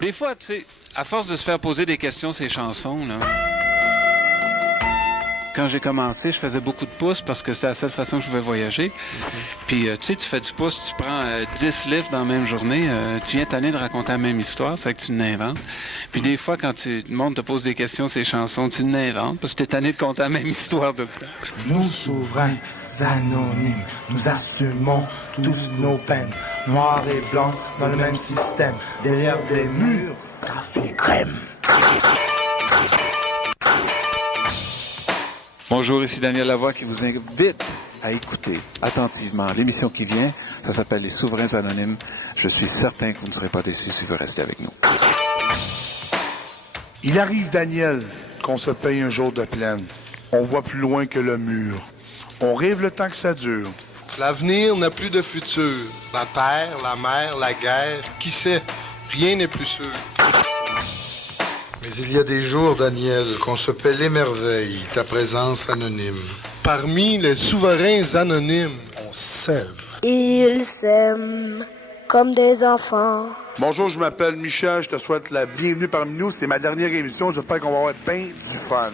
Des fois, tu sais, à force de se faire poser des questions, ces chansons, là... Quand j'ai commencé, je faisais beaucoup de pouces parce que c'était la seule façon que je pouvais voyager. Puis, tu sais, tu fais du pouce, tu prends 10 livres dans la même journée, tu viens tanner de raconter la même histoire, c'est vrai que tu l'inventes. Puis des fois, quand le monde te pose des questions, ces chansons, tu l'inventes parce que t'es tanné de compter la même histoire tout le temps. Nous, souverains anonymes, nous assumons tous nos peines. Noir et blanc, dans le même système. Derrière des murs, café crème. Bonjour, ici Daniel Lavoie qui vous invite à écouter attentivement l'émission qui vient. Ça s'appelle Les Souverains Anonymes. Je suis certain que vous ne serez pas déçus si vous restez avec nous. Il arrive, Daniel, qu'on se paye un jour de plaine. On voit plus loin que le mur. On rêve le temps que ça dure. L'avenir n'a plus de futur. La terre, la mer, la guerre, qui sait, rien n'est plus sûr. Mais il y a des jours, Daniel, qu'on se paie l'émerveille, ta présence anonyme. Parmi les souverains anonymes, on s'aime. Ils s'aiment comme des enfants. Bonjour, je m'appelle Michel, je te souhaite la bienvenue parmi nous. C'est ma dernière émission, j'espère qu'on va avoir bien du fun.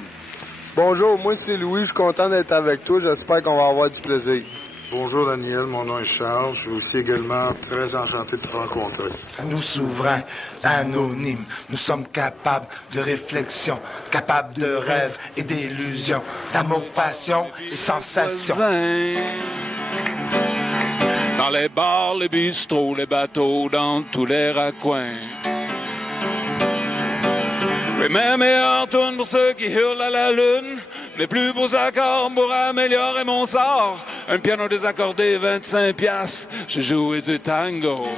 Bonjour, moi c'est Louis, je suis content d'être avec toi, j'espère qu'on va avoir du plaisir. Bonjour Daniel, mon nom est Charles, je suis aussi également très enchanté de te rencontrer. Nous, souverains anonymes, nous sommes capables de réflexion, capables de rêves et d'illusions, d'amour, passion et sensation. Dans les bars, les bistrots, les bateaux, dans tous les raccoins. Les mêmes meilleurs tunes pour ceux qui hurlent à la lune. Les plus beaux accords pour améliorer mon sort. Un piano désaccordé, 25 piastres. J'ai joué du tango.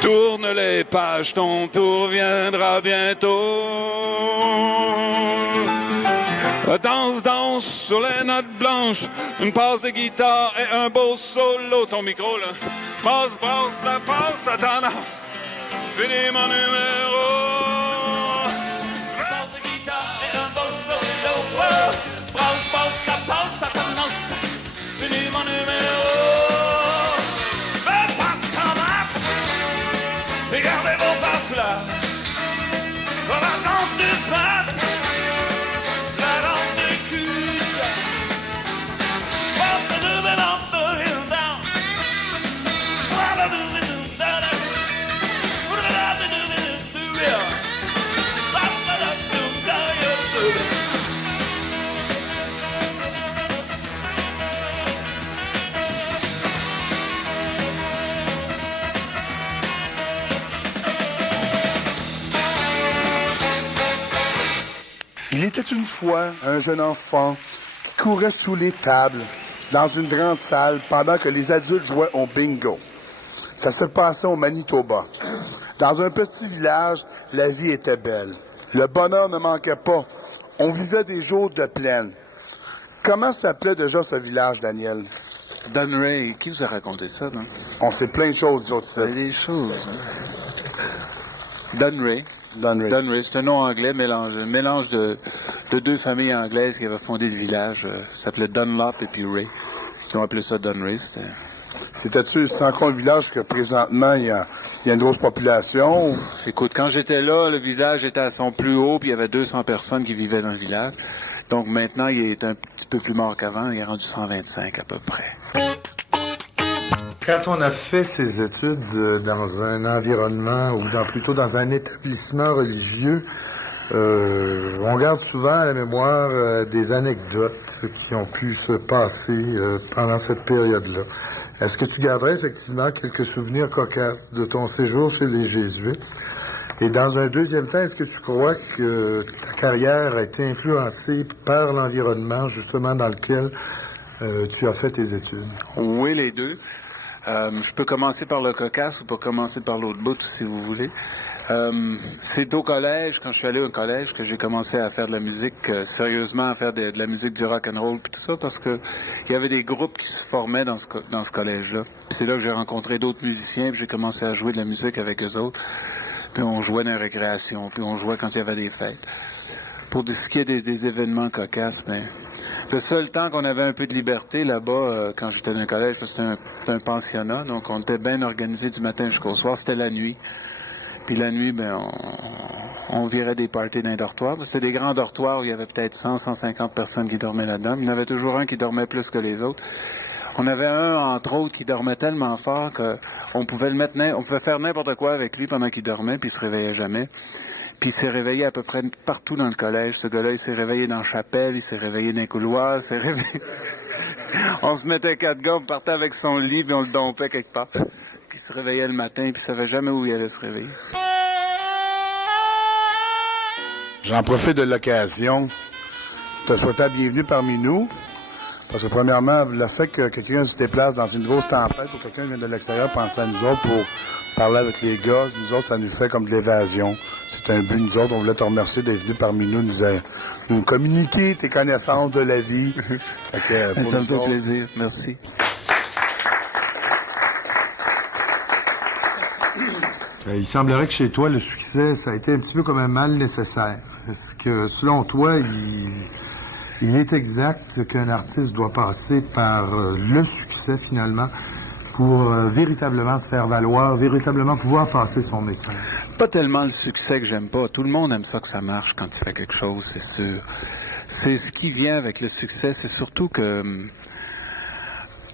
Tourne les pages, ton tour viendra bientôt. Danse, danse sur les notes blanches. Une passe de guitare et un beau solo. Ton micro, là. Passe, la passe à tendance. Finis mon numéro. Passe de guitare et un beau solo. Passe, la passe à tendance. Finis mon numéro. Regardez vos faces là. Dans la danse du svat. La danse des culs. What the do they not do it down? What the do they do that? What the do they do real? What the do that you do? Il était une fois un jeune enfant qui courait sous les tables dans une grande salle pendant que les adultes jouaient au bingo. Ça se passait au Manitoba. Dans un petit village, la vie était belle. Le bonheur ne manquait pas. On vivait des jours de plaine. Comment s'appelait déjà ce village, Daniel? Dunray, qui vous a raconté ça, non? On sait plein de choses, d'autres C'est des choses. Dunray. Dunray, c'est un nom anglais, un mélange de deux familles anglaises qui avaient fondé le village. Ça s'appelait Dunlop et puis Ray. Ils ont appelé ça Dunray. C'était-tu, c'est encore un village que présentement, il y a une grosse population? Ou... Écoute, quand j'étais là, le village était à son plus haut, puis il y avait 200 personnes qui vivaient dans le village. Donc maintenant, il est un petit peu plus mort qu'avant. Il est rendu 125 à peu près. Quand on a fait ses études dans un environnement ou plutôt dans un établissement religieux, on garde souvent à la mémoire des anecdotes qui ont pu se passer pendant cette période-là. Est-ce que tu garderais effectivement quelques souvenirs cocasses de ton séjour chez les Jésuites? Et dans un deuxième temps, est-ce que tu crois que ta carrière a été influencée par l'environnement justement dans lequel tu as fait tes études? Oui, les deux. Je peux commencer par le cocasse ou pas commencer par l'autre bout, si vous voulez. C'est au collège, quand je suis allé au collège, que j'ai commencé à faire de la musique, sérieusement, à faire de la musique du rock and roll, puis tout ça, parce que il y avait des groupes qui se formaient dans ce collège-là. Puis c'est là que j'ai rencontré d'autres musiciens, puis j'ai commencé à jouer de la musique avec eux autres. Puis on jouait dans la récréation, puis on jouait quand il y avait des fêtes. Pour ce qui est des événements cocasses, mais Le seul temps qu'on avait un peu de liberté là-bas, quand j'étais dans le collège, parce que c'était un pensionnat, donc on était bien organisé du matin jusqu'au soir, c'était la nuit. Puis la nuit, on virait des parties dans les dortoirs. C'était des grands dortoirs où il y avait peut-être 100, 150 personnes qui dormaient là-dedans. Il y en avait toujours un qui dormait plus que les autres. On avait un, entre autres, qui dormait tellement fort qu'on pouvait on pouvait faire n'importe quoi avec lui pendant qu'il dormait, puis il se réveillait jamais. Puis il s'est réveillé à peu près partout dans le collège. Ce gars-là, il s'est réveillé dans la chapelle, il s'est réveillé dans les couloirs, il s'est réveillé... On se mettait 4 gars, on partait avec son lit, puis on le dompait quelque part. Puis il se réveillait le matin, puis il savait jamais où il allait se réveiller. J'en profite de l'occasion de te souhaiter la bienvenue parmi nous. Parce que premièrement, le fait que quelqu'un se déplace dans une grosse tempête ou quelqu'un vient de l'extérieur penser à nous autres pour parler avec les gars, nous autres, ça nous fait comme de l'évasion. C'est un but, nous autres, on voulait te remercier d'être venu parmi nous, nous communiquer tes connaissances de la vie. Fait que, Ça me fait plaisir, merci. Il semblerait que chez toi, le succès, ça a été un petit peu comme un mal nécessaire. Est-ce que, selon toi, il est exact qu'un artiste doit passer par le succès, finalement, pour véritablement se faire valoir, véritablement pouvoir passer son message? Pas tellement le succès que j'aime pas. Tout le monde aime ça que ça marche quand il fait quelque chose, c'est sûr. C'est ce qui vient avec le succès, c'est surtout que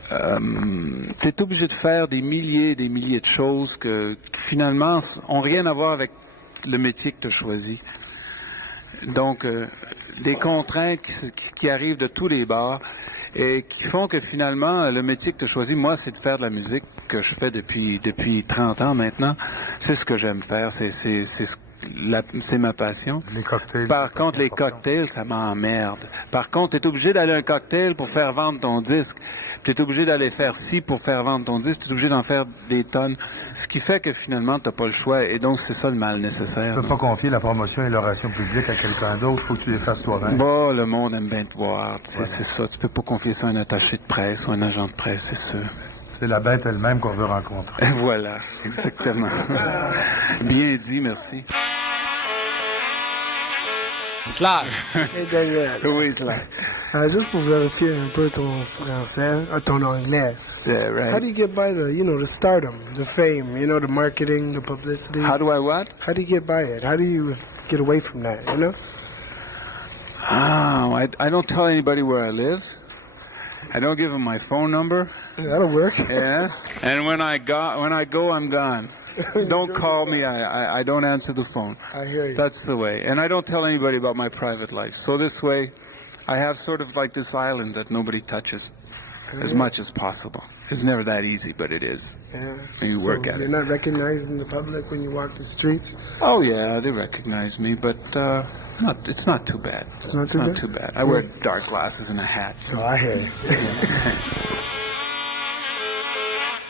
tu es obligé de faire des milliers de choses qui finalement ont rien à voir avec le métier que tu as choisi. Donc, des contraintes qui arrivent de tous les bords et qui font que finalement, le métier que tu as choisi, moi, c'est de faire de la musique que je fais depuis 30 ans maintenant. C'est ce que j'aime faire, c'est ma passion. Les cocktails. Par contre, les cocktails, ça m'emmerde. Par contre, tu es obligé d'aller à un cocktail pour faire vendre ton disque. Tu es obligé d'aller faire ci pour faire vendre ton disque. Tu es obligé d'en faire des tonnes. Ce qui fait que finalement, tu n'as pas le choix. Et donc, c'est ça le mal nécessaire. Tu peux pas confier la promotion et l'oration publique à quelqu'un d'autre. Faut que tu les fasses toi-même. Bon, le monde aime bien te voir. C'est ça. Tu peux pas confier ça à un attaché de presse ou un agent de presse, c'est sûr. C'est la bête elle-même qu'on veut rencontrer. Et voilà, exactement. Bien dit, merci. Slash. C'est Daniel. Oui, Slash. Juste pour vérifier un peu ton français, ton anglais. Yeah, right. How do you get by the stardom, the fame, the marketing, the publicity? How do I what? How do you get by it? How do you get away from that, Oh, I don't tell anybody where I live. I don't give them my phone number. That'll work. Yeah. And when I go, I'm gone. Don't call me. I don't answer the phone. I hear you. That's the way. And I don't tell anybody about my private life. So this way, I have sort of like this island that nobody touches as much as possible. It's never that easy, but it is. Yeah. You work at it. You're not recognized in the public when you walk the streets? Oh, yeah, they recognize me, but it's not too bad. It's not too bad? I wear dark glasses and a hat. Oh, I hear you.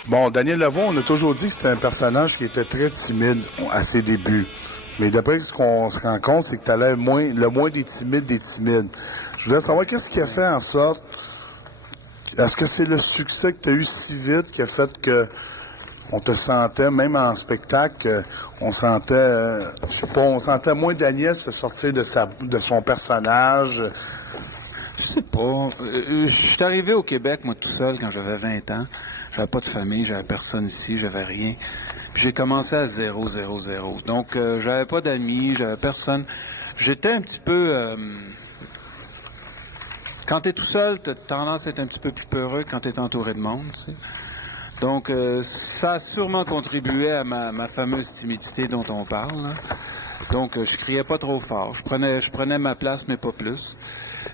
Bon, Daniel Lavoie, on a toujours dit que c'était un personnage qui était très timide à ses débuts. Mais d'après ce qu'on se rend compte, c'est que tu allais le moins des timides. Je voulais savoir qu'est-ce qui a fait en sorte... Est-ce que c'est le succès que tu as eu si vite qui a fait que on te sentait, même en spectacle, on sentait moins Daniel se sortir de son personnage? Je sais pas. Je suis arrivé au Québec, moi, tout seul, quand j'avais 20 ans. J'avais pas de famille, j'avais personne ici, j'avais rien. Puis j'ai commencé à 0. Donc, j'avais pas d'amis, j'avais personne. J'étais un petit peu... Quand t'es tout seul, t'as tendance à être un petit peu plus peureux quand t'es entouré de monde, tu sais. Donc, ça a sûrement contribué à ma fameuse timidité dont on parle, là. Donc, je criais pas trop fort. Je prenais ma place, mais pas plus.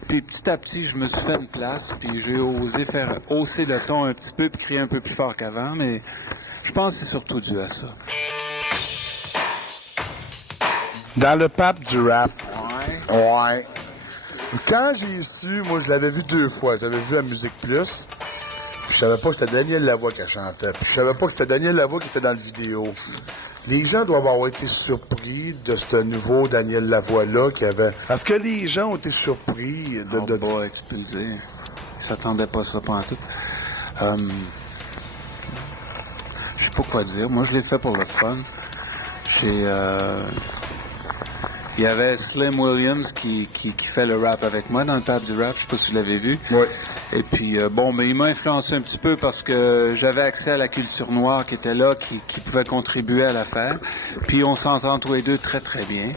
Puis, petit à petit, je me suis fait une place, puis j'ai osé faire hausser le ton un petit peu, puis crier un peu plus fort qu'avant, mais je pense que c'est surtout dû à ça. Dans le pape du rap. Ouais. Quand j'ai su, moi, je l'avais vu 2 fois. J'avais vu à Musique Plus. Puis je savais pas que c'était Daniel Lavoie qui chantait. Puis je savais pas que c'était Daniel Lavoie qui était dans le vidéo. Les gens doivent avoir été surpris de ce nouveau Daniel Lavoie-là qui avait... Est-ce que les gens ont été surpris de... Boy, tu peux le dire. Ils s'attendaient pas à ça pendant tout. Je sais pas quoi dire. Moi, je l'ai fait pour le fun. Il y avait Slim Williams qui fait le rap avec moi dans le Pape du rap. Je sais pas si vous l'avez vu. Oui. Et puis, mais il m'a influencé un petit peu parce que j'avais accès à la culture noire qui était là, qui pouvait contribuer à l'affaire. Puis on s'entend tous les deux très, très bien.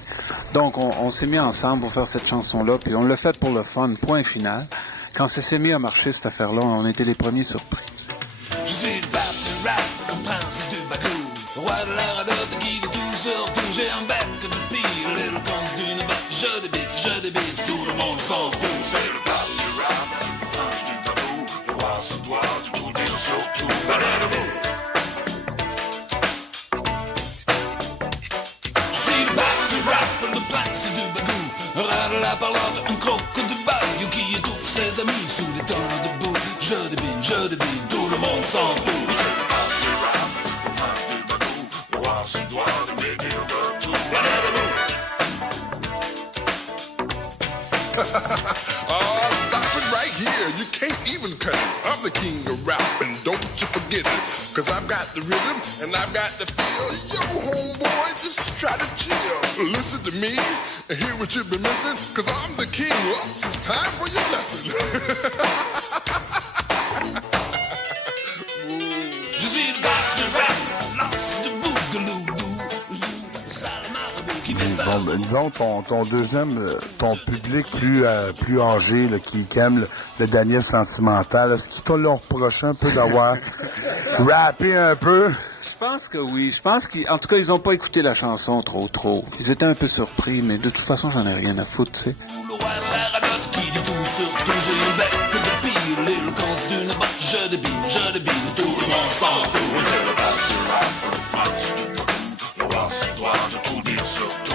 Donc, on s'est mis ensemble pour faire cette chanson-là. Puis on l'a fait pour le fun, point final. Quand ça s'est mis à marcher, cette affaire-là, on était les premiers surpris. Je suis le pape du rap, un prince du bagou. Roi de la radote qui dit tout sur tout. J'ai un bec de pire, l'éloquence d'une batte. Je débite, tout le monde s'en fout. C'est le pape du rap, un prince du bagou. Le roi se doit de tout dire sur tout. Je suis le pape du rap, le prince du bagou. Un rat de la parlante, un croque de bail qui étouffe ses amis sous des tonnes de boue. Je débine, tout le monde s'en fout. C'est le pape du rap, le prince du bagou. Le roi se doit de me dire de tout. Stop it right here. You can't even cut it. I'm the king of rap, and don't you forget it. Cause I've got the rhythm, and I've got the feel. Yo, homeboy, just try to chill. Listen to me, and hear what you've been missing. Cause I'm the king. Oops, it's time for your lesson. Je suis le pape du rap, lance de bougalou. Sale marabout qui fait peur. Disons, ton deuxième, ton public plus âgé, là, qui aime le Daniel sentimental, est-ce qu'ils t'ont reproché un peu d'avoir rappé un peu? Je pense que oui. Je pense qu'en tout cas, ils ont pas écouté la chanson trop. Ils étaient un peu surpris, mais de toute façon, j'en ai rien à foutre, tu sais. Le roi de la radote qui dit tout sur tout. J'ai un bec de pire, l'éloquence d'une batte. Je débine, tout le monde s'en fout. C'est le pape du rap, le prince du bagou. Le roi se doit de tout dire sur tout.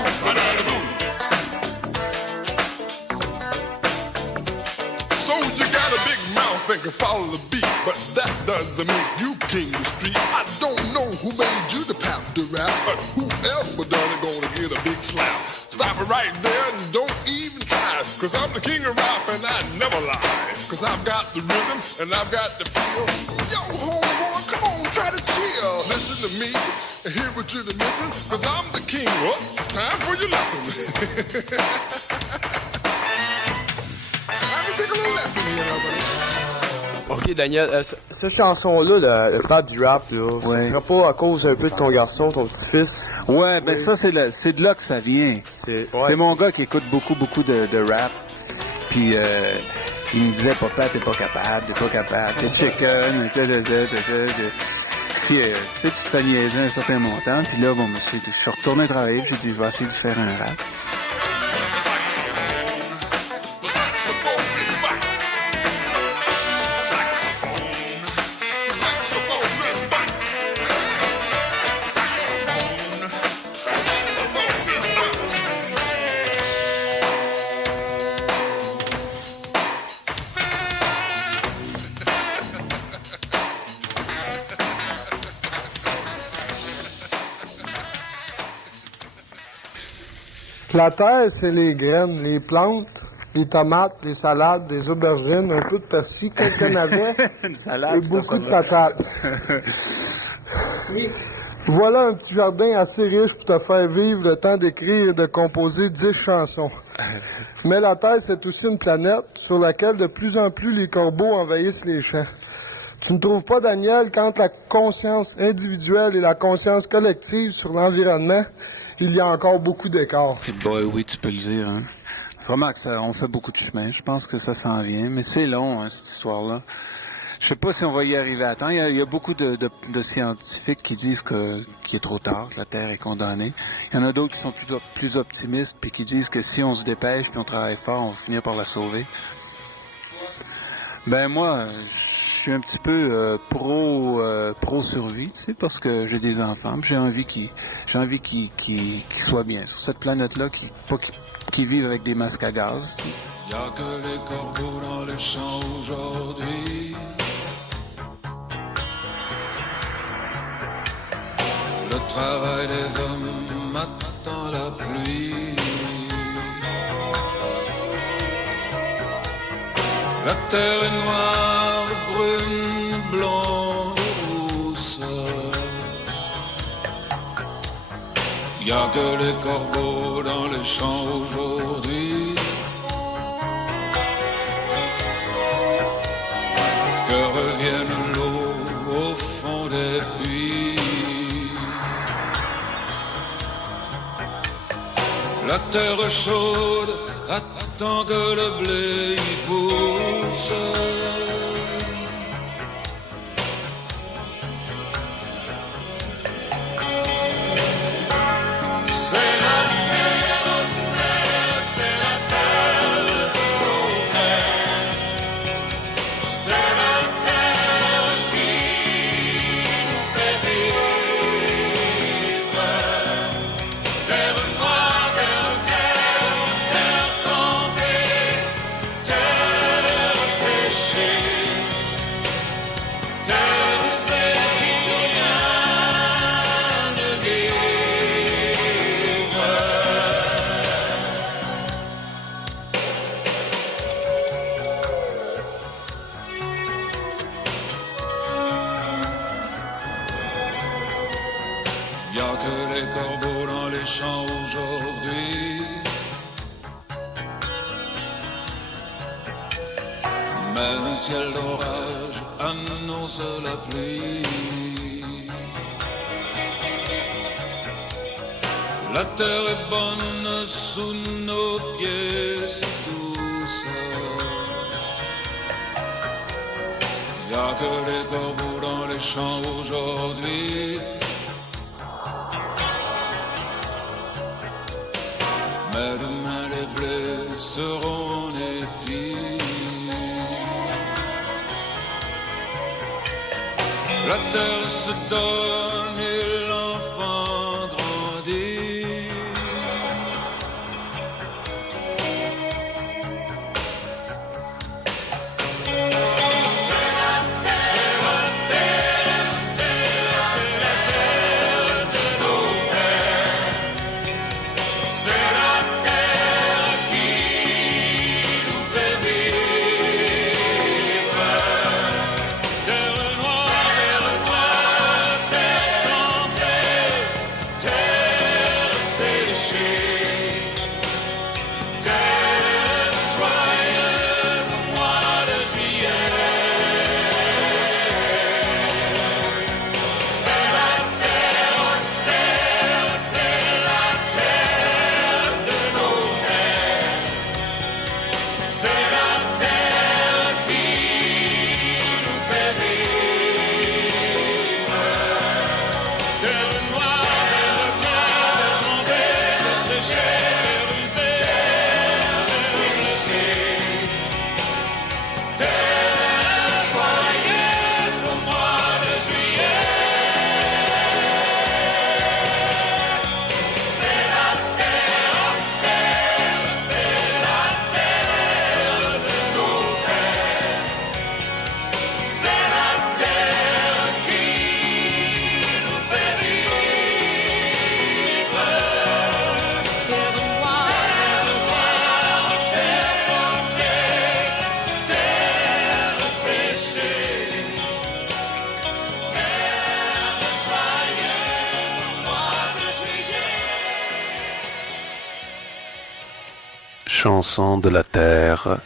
So you got a big mouth and can follow the beat, but that doesn't make you king of the street. I don't know who made you the pap to rap, but whoever done it gonna get a big slap. Stop it right there and don't even try, cause I'm the king of rap and I never lie. Cause I've got the rhythm and I've got the feel. Yo, homeboy, come on, try to chill. Listen to me and hear what you're missing, cause I'm the king. Well, it's time for your lesson. Take a little lesson here, everybody. Ok, Daniel, cette chanson-là, le pape du rap, là, ça sera pas à cause un peu de ton garçon, ton petit-fils? Ouais, ben ça, c'est de là que ça vient. C'est mon gars qui écoute beaucoup de rap. Puis, il me disait, papa, t'es pas capable, t'es chicken, Puis, tu sais, tu te fais niaiser un certain montant. Puis là, bon, je suis retourné travailler, puis j'ai dit, je vais essayer de faire un rap. La terre, c'est les graines, les plantes, les tomates, les salades, des aubergines, un peu de persil, quelques navets Une salade, et beaucoup de patates. Voilà un petit jardin assez riche pour te faire vivre le temps d'écrire et de composer 10 chansons. Mais la Terre, c'est aussi une planète sur laquelle de plus en plus les corbeaux envahissent les champs. Tu ne trouves pas, Daniel, qu'entre la conscience individuelle et la conscience collective sur l'environnement, il y a encore beaucoup d'écart? Oui, tu peux le dire. Hein. Vraiment que on fait beaucoup de chemin. Je pense que ça s'en vient, mais c'est long, hein, cette histoire-là. Je sais pas si on va y arriver à temps. Il y a beaucoup de scientifiques qui disent qu'il est trop tard, que la Terre est condamnée. Il y en a d'autres qui sont plus optimistes puis qui disent que si on se dépêche puis on travaille fort, on va finir par la sauver. Ben moi, je suis un petit peu pro survie, tu sais, parce que j'ai des enfants, j'ai envie qu'ils soient bien sur cette planète-là, qui vivent avec des masques à gaz. Y a que les corbeaux dans les champs aujourd'hui. Le travail des hommes attend la pluie. La terre est noire, brune, blonde, rousse. Y a que les corbeaux dans les champs aujourd'hui. Que revienne l'eau au fond des puits. La terre chaude attend que le blé y pousse. Y a que les corbeaux dans les champs aujourd'hui. Mais un ciel d'orage annonce la pluie. La terre est bonne sous nos pieds, c'est tout ça. Y a que les corbeaux dans les champs aujourd'hui. Mais demain les blés seront épis. La terre se donne et l'enfant grandit. C'est la terre, c'est la terre de nos pères. C'est la Chanson de la Terre,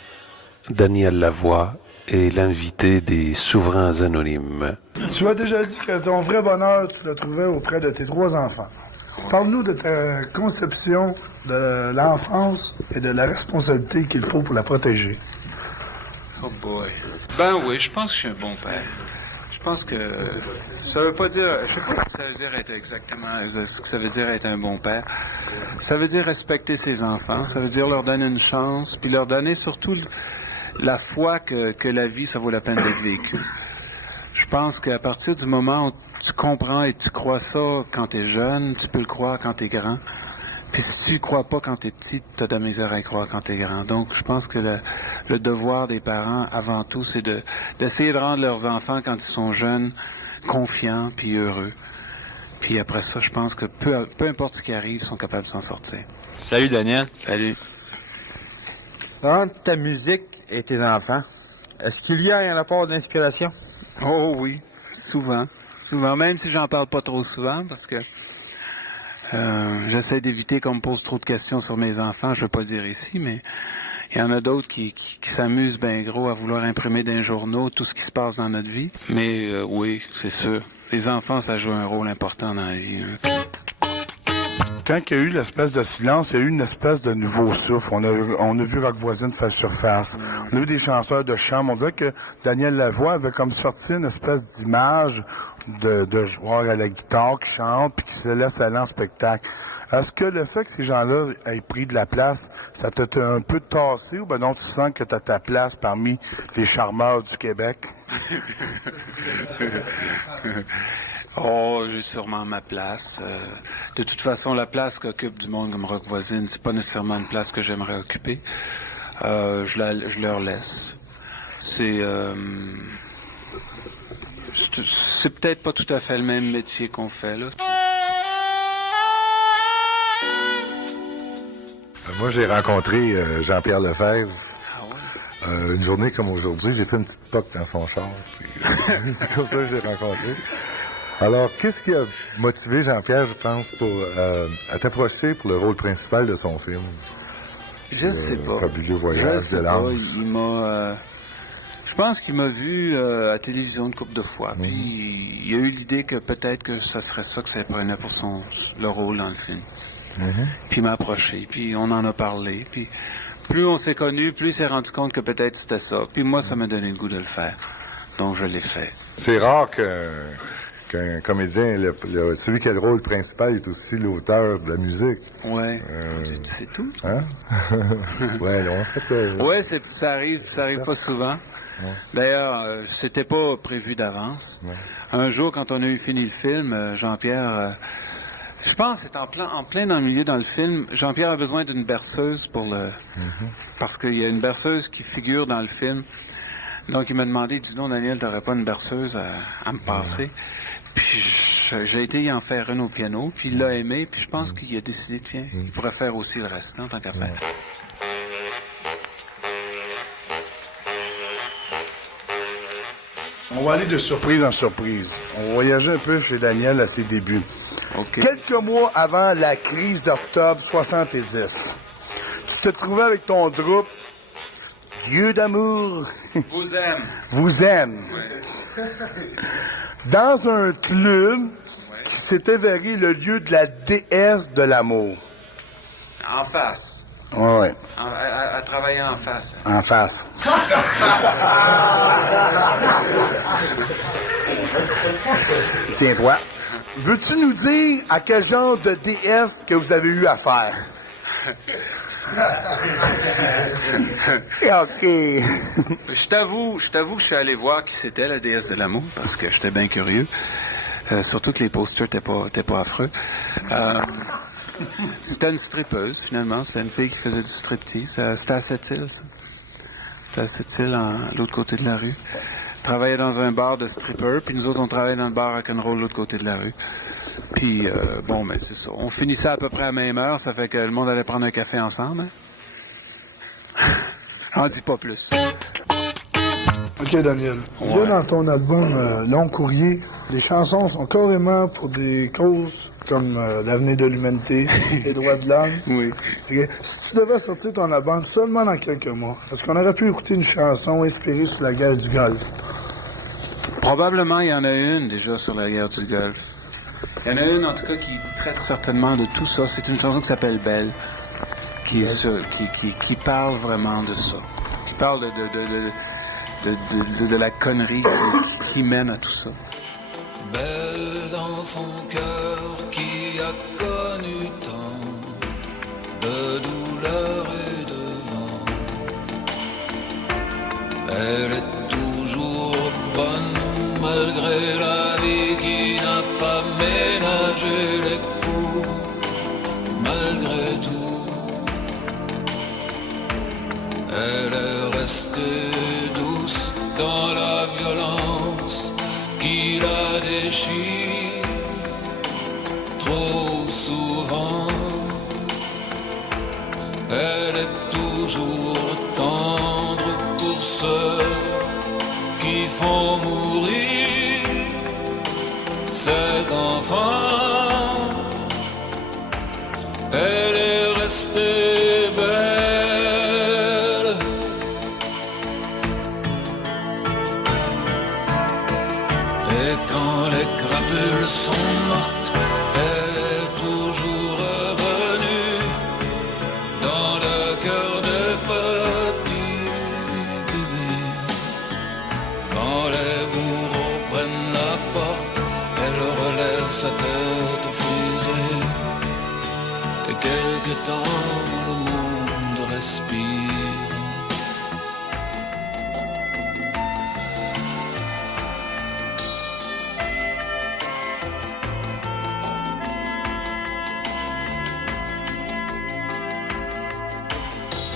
Daniel Lavoie est l'invité des Souverains Anonymes. Tu as déjà dit que ton vrai bonheur, tu le trouvais auprès de tes 3 enfants. Parle-nous de ta conception de l'enfance et de la responsabilité qu'il faut pour la protéger. Oh boy. Ben oui, je pense que je suis un bon père. Je pense que ça veut pas dire, je sais pas ce que ça veut dire être exactement, ce que ça veut dire être un bon père. Ça veut dire respecter ses enfants, ça veut dire leur donner une chance, puis leur donner surtout la foi que la vie, ça vaut la peine d'être vécue. Je pense qu'à partir du moment où tu comprends et tu crois ça quand t'es jeune, tu peux le croire quand t'es grand. Puis si tu ne crois pas quand t'es petit, t'as de la misère à y croire quand t'es grand. Donc, je pense que le devoir des parents, avant tout, c'est d'essayer de rendre leurs enfants, quand ils sont jeunes, confiants puis heureux. Puis après ça, je pense que peu importe ce qui arrive, ils sont capables de s'en sortir. Salut Daniel. Salut. Entre ta musique et tes enfants, est-ce qu'il y a un rapport d'inspiration? Oh oui, souvent. Souvent, même si j'en parle pas trop souvent, parce que J'essaie d'éviter qu'on me pose trop de questions sur mes enfants, je veux pas le dire ici, mais il y en a d'autres qui s'amusent bien gros à vouloir imprimer dans les journaux tout ce qui se passe dans notre vie. Mais oui, c'est sûr. Les enfants, ça joue un rôle important dans la vie. Hein. Quand il y a eu l'espèce de silence, il y a eu une espèce de nouveau souffle. On a vu Rock Voisine faire surface. On a vu des chanteurs de chambre. On dirait que Daniel Lavoie avait comme sorti une espèce d'image de joueurs à la guitare qui chantent puis qui se laissent aller en spectacle. Est-ce que le fait que ces gens-là aient pris de la place, ça t'a un peu tassé ou ben non, tu sens que tu as ta place parmi les charmeurs du Québec? Oh, j'ai sûrement ma place. De toute façon, la place qu'occupe du monde comme Rock Voisine, c'est pas nécessairement une place que j'aimerais occuper. Je leur laisse. C'est peut-être pas tout à fait le même métier qu'on fait, là. Moi, j'ai rencontré Jean-Pierre Lefebvre. Ah ouais? Une journée comme aujourd'hui, j'ai fait une petite poque dans son char. C'est comme ça que j'ai rencontré. Alors, qu'est-ce qui a motivé Jean-Pierre, je pense, à t'approcher pour le rôle principal de son film? Je sais pas. Fabuleux voyage de l'âme. Je pense qu'il m'a vu à la télévision une couple de fois. Puis il a eu l'idée que peut-être que ça serait ça que ça prenait pour le rôle dans le film. Puis il m'a approché, puis on en a parlé. Puis plus on s'est connus, plus il s'est rendu compte que peut-être c'était ça. Puis moi, ça m'a donné le goût de le faire. Donc je l'ai fait. C'est rare qu'un comédien, celui qui a le rôle principal, est aussi l'auteur de la musique. Ouais, c'est tout. Hein? Ouais, en fait. Ouais, ça arrive pas souvent. Ouais. D'ailleurs, c'était pas prévu d'avance. Ouais. Un jour, quand on a eu fini le film, Jean-Pierre, je pense que c'est en plein dans le milieu dans le film, Jean-Pierre a besoin d'une berceuse parce qu'il y a une berceuse qui figure dans le film. Donc il m'a demandé, dis donc Daniel, t'aurais pas une berceuse à me passer? Puis j'ai été y en faire une au piano, puis il l'a aimé, puis je pense qu'il a décidé, tiens, il pourrait faire aussi le restant, tant qu'à faire. On va aller de surprise en surprise. On va voyager un peu chez Daniel à ses débuts. Okay. Quelques mois avant la crise d'octobre 70, tu te trouvais avec ton groupe Dieu d'amour vous aime. Ouais. Dans un club qui s'est avéré le lieu de la déesse de l'amour. En face. Ouais. À travailler en face. En face. Tiens-toi. Veux-tu nous dire à quel genre de déesse que vous avez eu affaire? OK. Je t'avoue que je suis allé voir qui c'était la déesse de l'amour parce que j'étais bien curieux. Surtout que les posters étaient pas affreux. C'était une strippeuse, finalement. C'était une fille qui faisait du striptease. C'était à Sept-Îles, ça. C'était à Sept-Îles, l'autre côté de la rue. Travaillait dans un bar de strippers, puis nous autres, on travaillait dans le bar rock'n'roll de l'autre côté de la rue. Puis, ben c'est ça. On finissait à peu près à la même heure, ça fait que le monde allait prendre un café ensemble. Hein? On dit pas plus. OK, Daniel. Ouais. Là, dans ton album Long Courrier, les chansons sont carrément pour des causes comme l'avenir de l'humanité, les droits de l'homme. Oui. Okay. Si tu devais sortir ton album seulement dans quelques mois, est-ce qu'on aurait pu écouter une chanson inspirée sur la guerre du Golfe? Probablement, il y en a une déjà sur la guerre du Golfe. Il y en a une, en tout cas, qui traite certainement de tout ça. C'est une chanson qui s'appelle Belle, qui parle vraiment de ça. Qui parle de la connerie qui mène à tout ça. Belle dans son cœur qui a connu tant de douleur et de vent. Elle est toujours bonne malgré la vie qui n'a pas ménagé les coups. Malgré tout, elle est restée douce dans la violence qui la déchire trop souvent. Elle est toujours tendre pour ceux qui font mourir ses enfants. quelque temps le monde respire.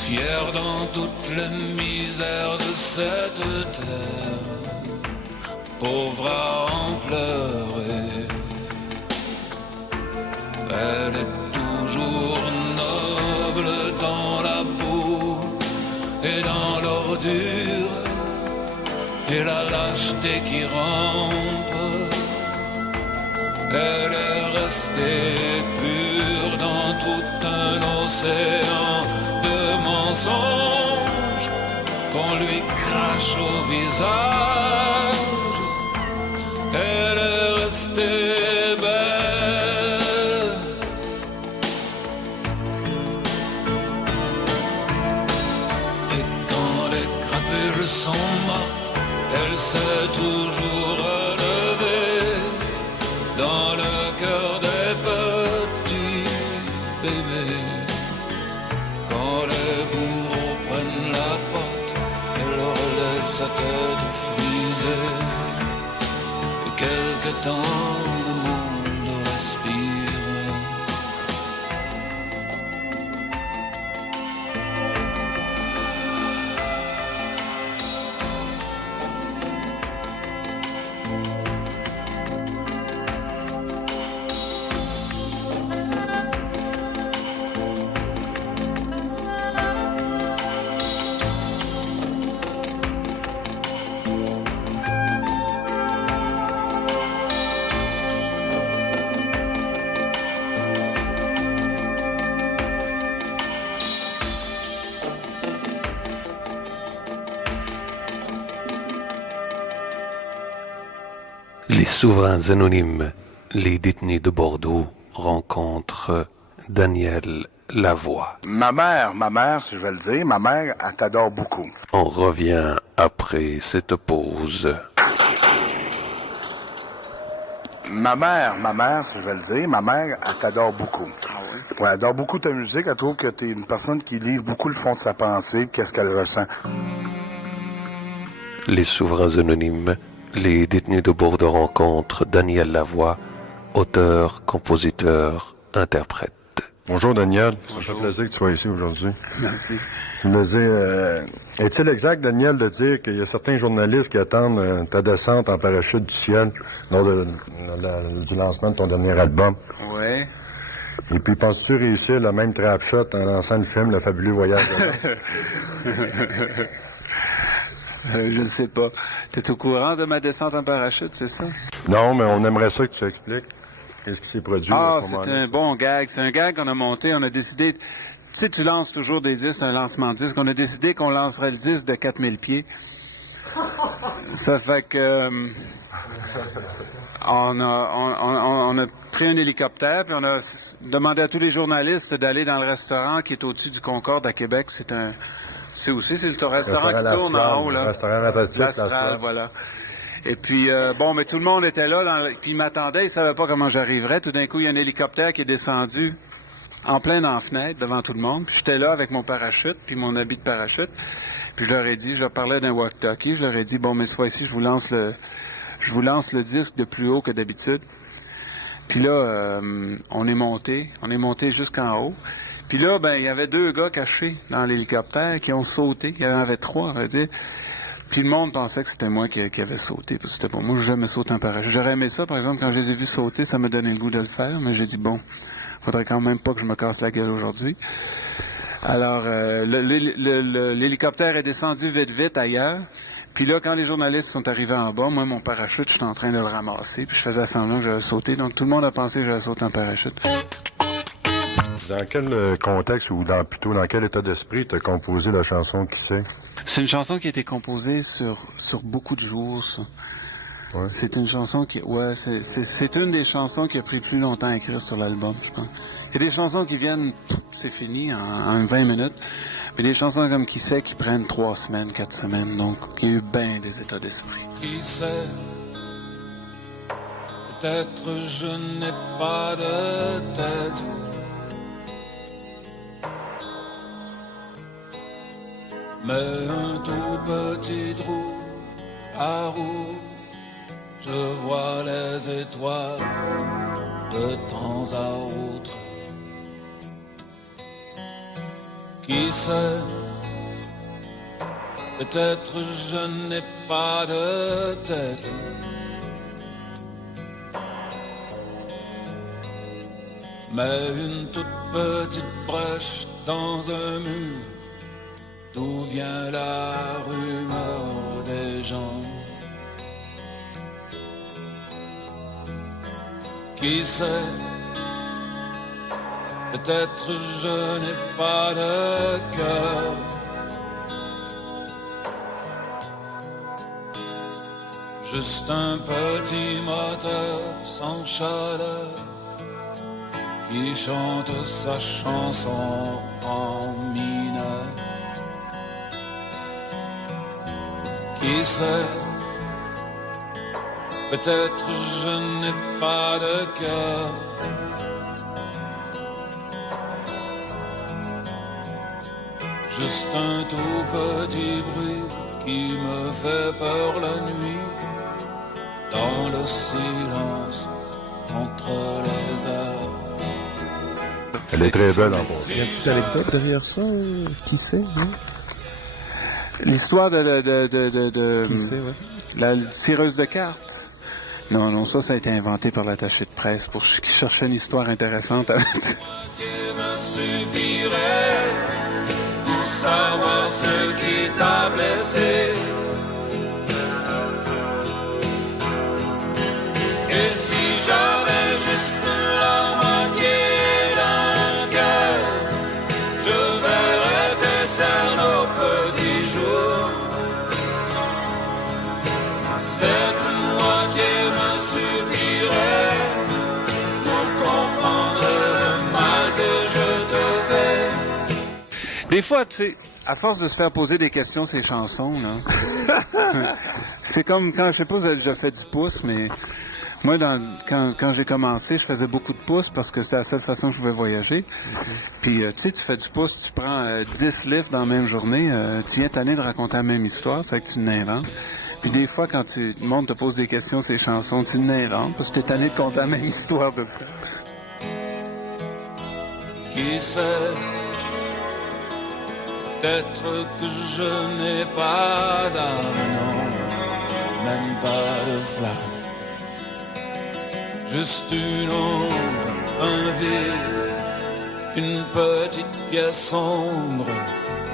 Fier dans toute la misère de cette terre, pauvre à en pleurer. Elle est toujours noble dans la boue et dans l'ordure et la lâcheté qui rampe. Elle est restée pure dans tout un océan de mensonges qu'on lui crache au visage. Elle est restée belle. Et quand les crapules sont mortes, elle s'est toujours relevée dans le cœur des petits bébés. Quand les bourreaux prennent la porte, elle relève sa tête frisée. Et quelque temps le monde respire. Les souverains anonymes, les détenus de Bordeaux rencontrent Daniel Lavoie. Ma mère, si je vais le dire, ma mère, elle t'adore beaucoup. On revient après cette pause. Ma mère, si je vais le dire, ma mère, elle t'adore beaucoup. Ah oui? Ouais, elle adore beaucoup ta musique. Elle trouve que t'es une personne qui livre beaucoup le fond de sa pensée, qu'est-ce qu'elle ressent. Les souverains anonymes, les détenus de Bordeaux rencontrent Daniel Lavoie, auteur, compositeur, interprète. Bonjour Daniel, ça fait plaisir que tu sois ici aujourd'hui. Merci. Tu me disais, est-il exact, Daniel, de dire qu'il y a certains journalistes qui attendent ta descente en parachute du ciel lors du lancement de ton dernier album? Oui. Et puis, penses-tu réussir le même trap shot en lançant le film Le Fabuleux Voyage de l'Homme? Je ne sais pas. Tu es au courant de ma descente en parachute, c'est ça? Non, mais on aimerait ça que tu expliques. Qu'est-ce qui s'est produit à ce moment-là? C'est un bon gag. C'est un gag qu'on a monté. On a décidé... Tu sais, tu lances toujours des disques, un lancement de disque. On a décidé qu'on lancerait le disque de 4000 pieds. Ça fait que... on a pris un hélicoptère, puis on a demandé à tous les journalistes d'aller dans le restaurant qui est au-dessus du Concorde à Québec. C'est le restaurant qui tourne en haut, là. Le restaurant L'Astral, voilà. Et puis, mais tout le monde était là, puis ils m'attendaient, ils savaient pas comment j'arriverais. Tout d'un coup, il y a un hélicoptère qui est descendu en plein dans la fenêtre, devant tout le monde. Puis j'étais là avec mon parachute, puis mon habit de parachute. Puis je leur ai dit, je leur parlais d'un walkie-talkie, je leur ai dit, bon, mais cette fois-ci, je vous lance le disque de plus haut que d'habitude. Puis là, on est monté jusqu'en haut. Puis là, il y avait 2 gars cachés dans l'hélicoptère qui ont sauté. Il y en avait 3, on va dire. Puis le monde pensait que c'était moi qui avait sauté, parce que c'était pas moi, j'ai jamais sauté en parachute. J'aurais aimé ça, par exemple, quand je les ai vus sauter, ça m'a donné le goût de le faire, mais j'ai dit, bon, faudrait quand même pas que je me casse la gueule aujourd'hui. Alors, l'hélicoptère est descendu vite ailleurs. Puis là, quand les journalistes sont arrivés en bas, moi, mon parachute, j'étais en train de le ramasser, puis je faisais semblant que j'allais sauter. Donc, tout le monde a pensé que j'allais sauter en parachute. Dans quel contexte ou plutôt dans quel état d'esprit tu as composé la chanson Qui sait? C'est une chanson qui a été composée sur beaucoup de jours, ça. Ouais. C'est une chanson qui... Ouais, c'est une des chansons qui a pris plus longtemps à écrire sur l'album, je pense. Il y a des chansons qui viennent, c'est fini, en 20 minutes. Mais des chansons comme Qui sait, qui prennent 3 semaines, 4 semaines. Donc, il y a eu bien des états d'esprit. Qui sait? Peut-être je n'ai pas de tête. mais un tout petit trou par où je vois les étoiles de temps à autre. Qui sait, peut-être je n'ai pas de tête. Mais une toute petite brèche dans un mur, d'où vient la rumeur des gens. Qui sait, peut-être je n'ai pas de cœur. Juste un petit moteur sans chaleur qui chante sa chanson en mineur. Qui sait, peut-être je n'ai pas de cœur. Juste un tout petit bruit qui me fait peur la nuit, dans le silence entre les heures. Elle est très belle en passant. Il y a une petite anecdote derrière ça, qui sait, hein? L'histoire de Qui sait, ouais. la tireuse de cartes. Non, ça a été inventé par l'attaché de presse pour qui cherchait une histoire intéressante. Me suffirait pour savoir ce qui t'a blessé. Et si j'avais juste la moitié d'un cœur, je verrais tes cernes au petit jour. Cette moitié me suffirait pour comprendre le mal que je te fais. Des fois, tu sais, à force de se faire poser des questions, ces chansons, là, c'est comme quand, je sais pas si vous avez déjà fait du pouce, mais moi, quand j'ai commencé, je faisais beaucoup de pouces parce que c'était la seule façon que je pouvais voyager. Puis, tu sais, tu fais du pouce, tu prends 10 livres dans la même journée, tu viens tanné de raconter la même histoire, c'est que tu l'inventes. Puis des fois, quand le monde te pose des questions, ces chansons, tu l'inventes parce que t'es tanné de compter la même histoire de temps. Qui sait, peut-être que je n'ai pas d'âme, non, même pas de flamme. Juste une ombre, un vide, une petite pièce sombre,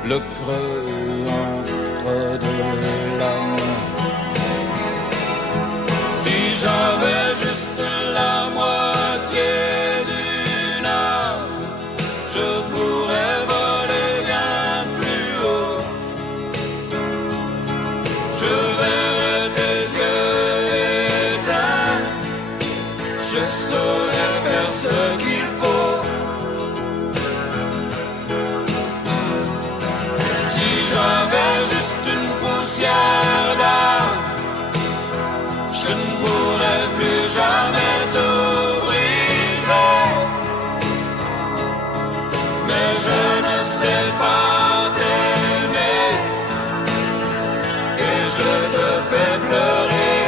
le creux entre deux lames. Si j'avais juste la moitié d'une âme, je pourrais voler bien plus haut. Je verrais tes yeux éteints, je saurais faire ce qu'il faut. Si j'avais juste une poussière d'âme, je ne pourrais plus jamais tout briser. Mais je ne sais pas t'aimer, et je te fais pleurer.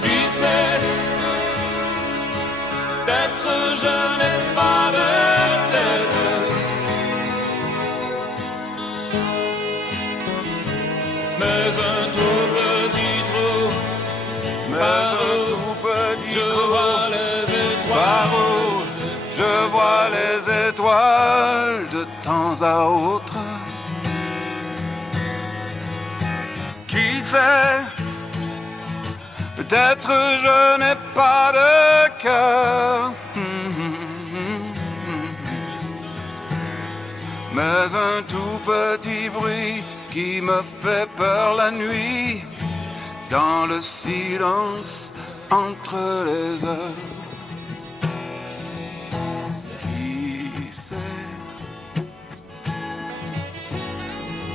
Qui sait, peut-être je n'ai pas de tête, mais un tout petit trou, par où je vois les étoiles, Je vois les étoiles de temps à autre. Qui sait, peut-être je n'ai pas de cœur. Mais un tout petit bruit qui me fait peur la nuit, dans le silence entre les heures. Qui sait,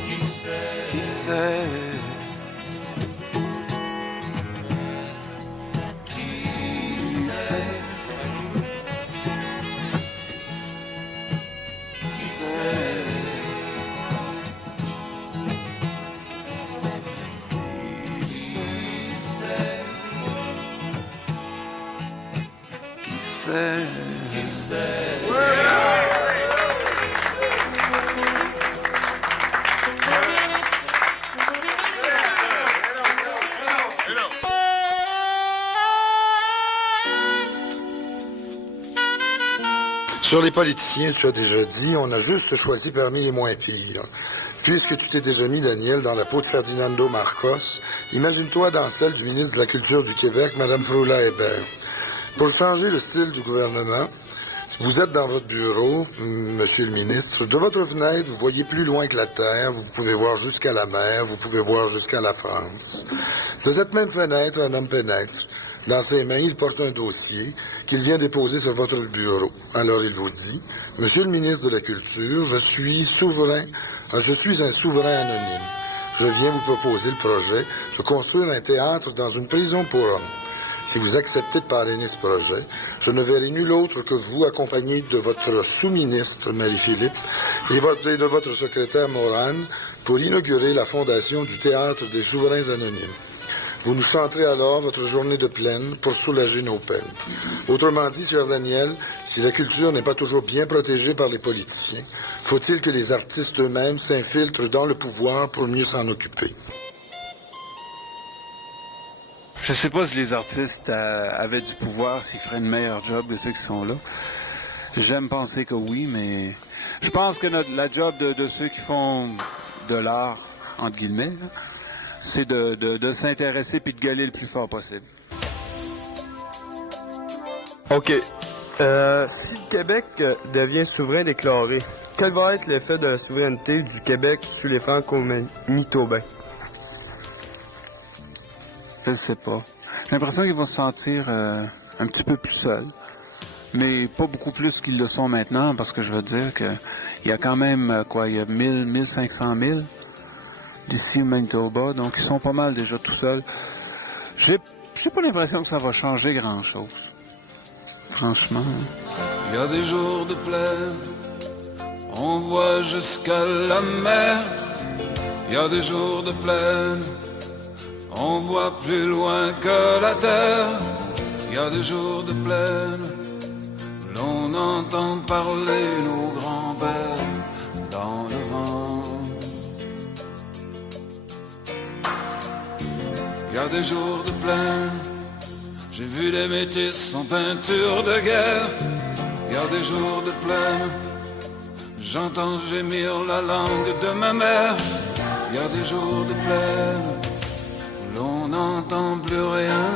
qui sait, qui sait, qui sait. sait? Qui sait? Sur les politiciens, tu as déjà dit, on a juste choisi parmi les moins pires. Puisque tu t'es déjà mis, Daniel, dans la peau de Ferdinando Marcos, imagine-toi dans celle du ministre de la Culture du Québec, Mme Froula Hébert. Pour changer le style du gouvernement, vous êtes dans votre bureau, monsieur le ministre. De votre fenêtre, vous voyez plus loin que la terre, vous pouvez voir jusqu'à la mer, vous pouvez voir jusqu'à la France. De cette même fenêtre, un homme pénètre. Dans ses mains, il porte un dossier qu'il vient déposer sur votre bureau. Alors il vous dit, monsieur le ministre de la Culture, je suis un souverain anonyme. Je viens vous proposer le projet de construire un théâtre dans une prison pour hommes. Si vous acceptez de parrainer ce projet, je ne verrai nul autre que vous, accompagné de votre sous-ministre Marie-Philippe et de votre secrétaire Morane, pour inaugurer la fondation du Théâtre des Souverains Anonymes. Vous nous chanterez alors votre journée de plaine pour soulager nos peines. Autrement dit, cher Daniel, si la culture n'est pas toujours bien protégée par les politiciens, faut-il que les artistes eux-mêmes s'infiltrent dans le pouvoir pour mieux s'en occuper? Je sais pas si les artistes avaient du pouvoir, s'ils feraient une meilleure job que ceux qui sont là. J'aime penser que oui, mais je pense que la job de ceux qui font de l'art, entre guillemets, là, c'est de s'intéresser puis de gueuler le plus fort possible. OK. Si le Québec devient souverain déclaré, quel va être l'effet de la souveraineté du Québec sur les Franco-Manitobains? Je sais pas. J'ai l'impression qu'ils vont se sentir un petit peu plus seuls. Mais pas beaucoup plus qu'ils le sont maintenant, parce que je veux dire que il y a quand même, il y a 1500 000 d'ici au Manitoba, donc ils sont pas mal déjà tout seuls. J'ai pas l'impression que ça va changer grand-chose. Franchement. Il y a des jours de plaine, on voit jusqu'à la mer. Il y a des jours de plaine, on voit plus loin que la terre. Il y a des jours de plaine, l'on entend parler nos grands-pères dans le vent. Il y a des jours de plaine, j'ai vu des métis en peinture de guerre. Il y a des jours de plaine, j'entends gémir la langue de ma mère. Il y a des jours de plaine, l'on n'entend plus rien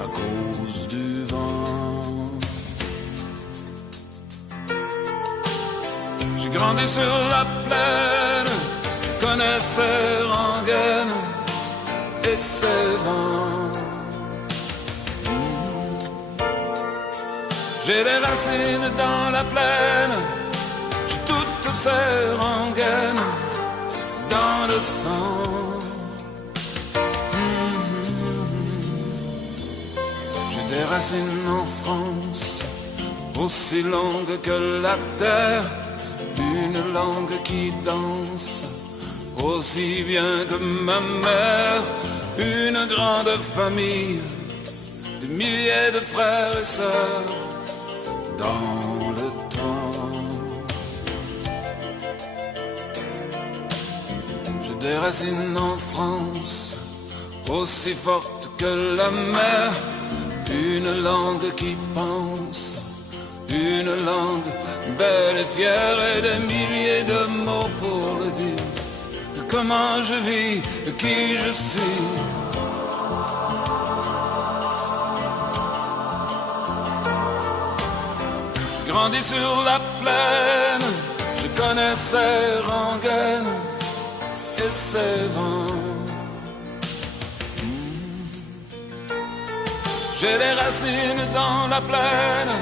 à cause du vent. J'ai grandi sur la plaine, connaissais Rengaine et ses vents. J'ai des racines dans la plaine, j'ai toutes ces rengaines dans le sang. J'ai des racines en France, aussi longues que la terre, une langue qui danse aussi bien que ma mère, une grande famille, des milliers de frères et sœurs dans le temps. J'ai des racines en France, aussi fortes que la mer, une langue qui pense, une langue belle et fière, et des milliers de mots pour le dire. Comment je vis, qui je suis. Grandi sur la plaine, je connaissais Rengaine et ses vents. J'ai des racines dans la plaine,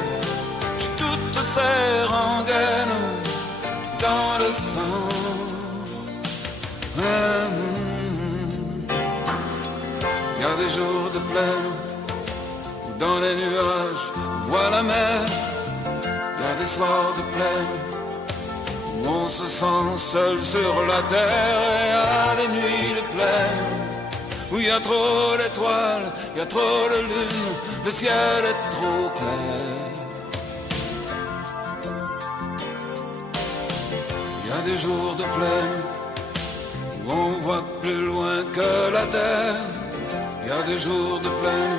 j'ai toutes ces rengaines dans le sang. Il y a des jours de plaine où dans les nuages on voit la mer. Il y a des soirs de plaine où on se sent seul sur la terre. Et il y a des nuits de plaine où il y a trop d'étoiles, il y a trop de lune, le ciel est trop clair. Il y a des jours de plaine où on voit plus loin que la terre. Il y a des jours de plaine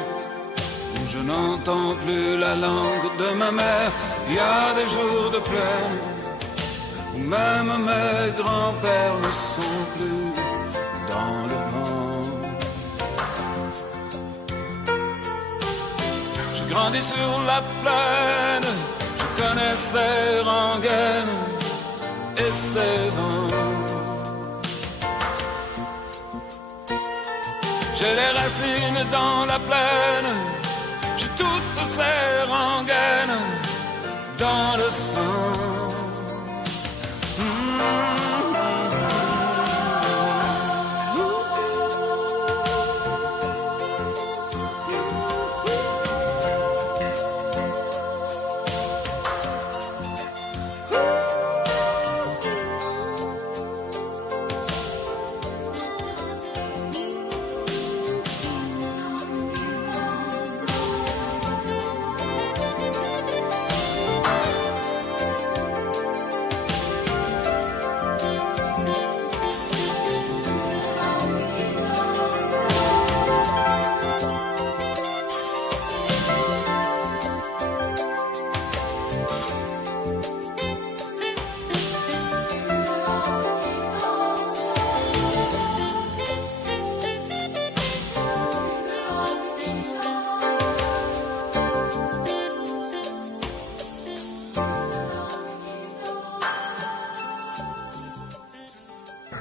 où je n'entends plus la langue de ma mère. Il y a des jours de plaine où même mes grands-pères ne sont plus dans le vent. J'ai grandi sur la plaine, je connaissais rengaines et ses vents. J'ai les racines dans la plaine, j'ai toutes ces rengaines dans le sang.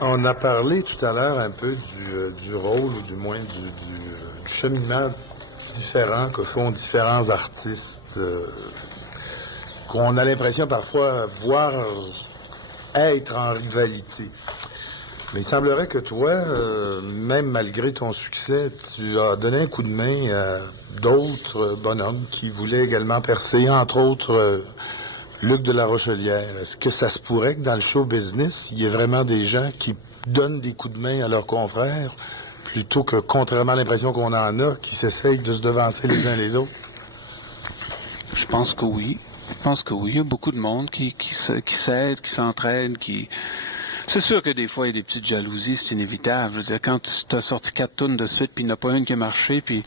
On a parlé tout à l'heure un peu du rôle, ou du moins du cheminement différent que font différents artistes, qu'on a l'impression parfois voir être en rivalité. Mais il semblerait que toi, même malgré ton succès, tu as donné un coup de main à d'autres bonhommes qui voulaient également percer, entre autres Luc de la Rochelière. Est-ce que ça se pourrait que dans le show business, il y ait vraiment des gens qui donnent des coups de main à leurs confrères, plutôt que, contrairement à l'impression qu'on en a, qui s'essayent de se devancer les uns les autres? Je pense que oui. Je pense que oui. Il y a beaucoup de monde qui s'aide, qui s'entraîne, qui... C'est sûr que des fois, il y a des petites jalousies, c'est inévitable. Je veux dire, quand tu as sorti 4 tonnes de suite, puis il n'y en a pas une qui a marché, puis